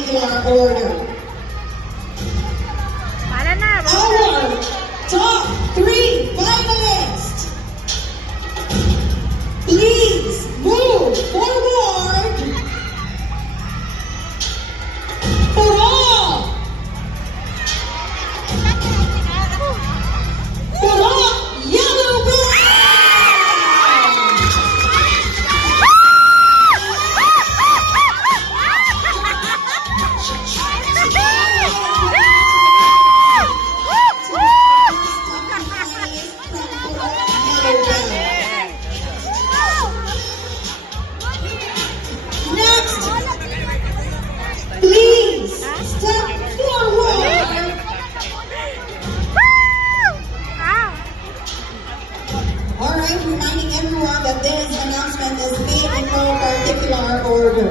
particular order. Our top 3 finalists, please move forward. Purok! Purok Yellow Band! Next, please step forward. All right, reminding everyone that this announcement is made in no particular order.